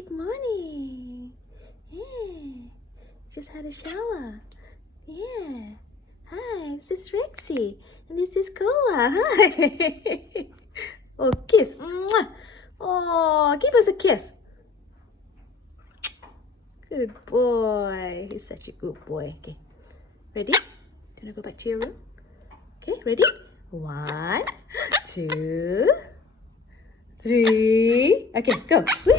Good morning. Yeah. Just had a shower. Yeah. Hi, this is Rexy. And this is Koa. Hi. Oh, kiss. Mwah. Oh, give us a kiss. Good boy. He's such a good boy. Okay. Ready? Gonna go back to your room? Okay, ready? 1, 2, 3. Okay, go. Whee!